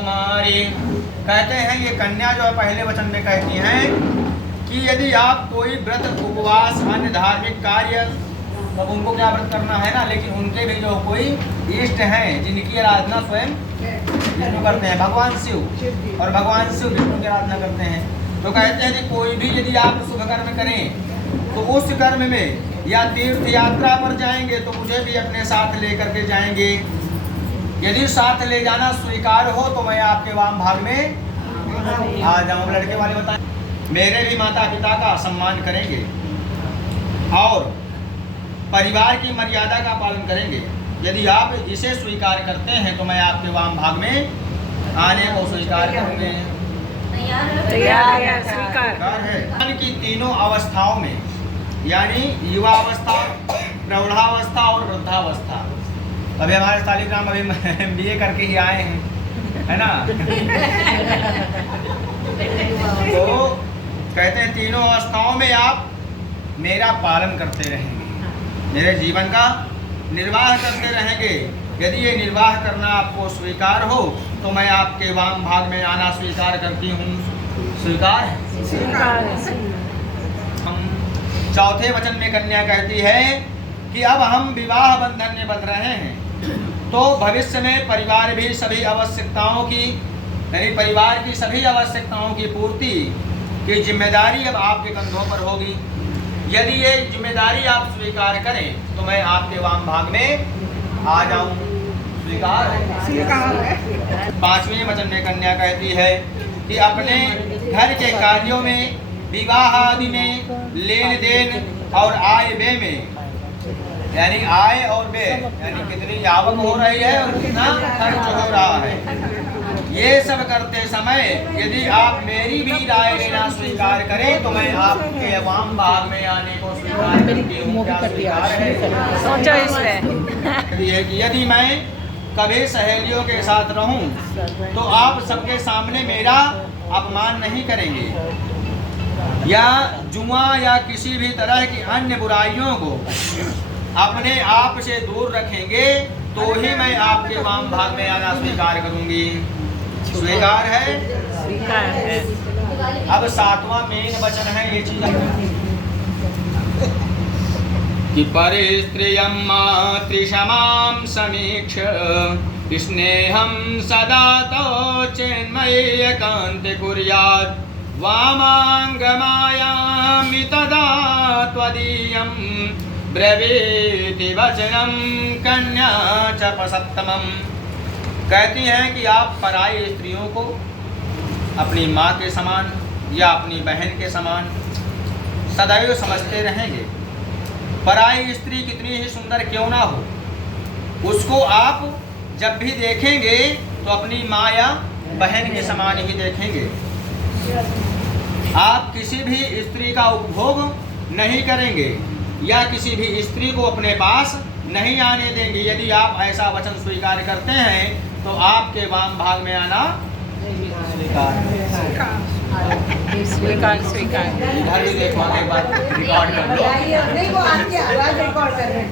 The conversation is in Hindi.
कुमारी। कहते हैं ये कन्या जो है पहले वचन में कहती हैं कि यदि आप कोई व्रत उपवास अन्य धार्मिक कार्य, तो उनको क्या व्रत करना है ना, लेकिन उनके भी जो कोई इष्ट हैं जिनकी आराधना स्वयं विष्णु करते हैं, भगवान शिव, और भगवान शिव विष्णु की आराधना करते हैं, तो कहते हैं कि कोई भी यदि आप शुभ कर्म करें तो उस कर्म में या तीर्थ यात्रा पर जाएंगे तो मुझे भी अपने साथ लेकर के जाएंगे। यदि साथ ले जाना स्वीकार हो तो मैं आपके वाम भाग में आ जाऊँ। लड़के वाले बताएं, मेरे भी माता पिता का सम्मान करेंगे और परिवार की मर्यादा का पालन करेंगे। यदि आप इसे स्वीकार करते हैं तो मैं आपके वाम भाग में आने को स्वीकार करूँगे। तैयार है, स्वीकार है कि तीनों अवस्थाओं में, यानी युवा अवस्था, प्रौढ़ावस्था और वृद्धावस्था। अभी हमारे शालिग्राम अभी MBA करके ही आए हैं, है ना। तो कहते हैं तीनों अवस्थाओं में आप मेरा पालन करते रहेंगे, मेरे जीवन का निर्वाह करते रहेंगे। यदि ये निर्वाह करना आपको स्वीकार हो तो मैं आपके वाम भाग में आना स्वीकार करती हूँ। स्वीकार है? स्वीकार। हम चौथे वचन में कन्या कहती है कि अब हम विवाह बंधन में बंध रहे हैं, तो भविष्य में परिवार भी सभी आवश्यकताओं की, यानी परिवार की सभी आवश्यकताओं की पूर्ति की जिम्मेदारी अब आपके कंधों पर होगी। यदि ये जिम्मेदारी आप स्वीकार करें तो मैं आपके वाम भाग में आ जाऊं। स्वीकार है? स्वीकार है। पांचवें वचन में कन्या कहती है कि अपने घर के कार्यों में, विवाह आदि में, लेन देन और आय व्यय में, यानी आय और व्यय, यानी कितनी आवक हो रही है और कितना खर्च हो रहा है, ये सब करते समय यदि आप मेरी भी राय लेना स्वीकार करें तो मैं आपके वाम भाग में आने को स्वीकार करती हूँ। क्या स्वीकार है? सोचो इसमें। यदि मैं कभी सहेलियों के साथ रहूं तो आप सबके सामने मेरा अपमान नहीं करेंगे या जुआ या किसी भी तरह की अन्य बुराइयों को अपने आप से दूर रखेंगे, तो ही मैं आपके वाम भाग में आना स्वीकार करूंगी। स्वीकार है? स्वीकार है। अब सातवां मेन वचन है ये चीज कि परिस्त्रियं मातृशमां समीक्ष स्नेहं सदा तो चिन्मयी एकान्ते कुर्यात् वामाङ्गमायामि तदा त्वदीयं ब्रवीति वचनं कन्या च सप्तमम्। कहती हैं कि आप पराई स्त्रियों को अपनी माँ के समान या अपनी बहन के समान सदैव समझते रहेंगे। पराई स्त्री कितनी ही सुंदर क्यों ना हो, उसको आप जब भी देखेंगे तो अपनी माँ या बहन के समान ही देखेंगे। आप किसी भी स्त्री का उपभोग नहीं करेंगे या किसी भी स्त्री को अपने पास नहीं आने देंगे। यदि आप ऐसा वचन स्वीकार करते हैं तो आपके वाम भाग में आना स्वीकार। स्वीकार स्वीकार। इधर भी देखो, एक बार रिकॉर्ड कर लो। नहीं, वो आपकी आवाज रिकॉर्ड कर रहे हैं।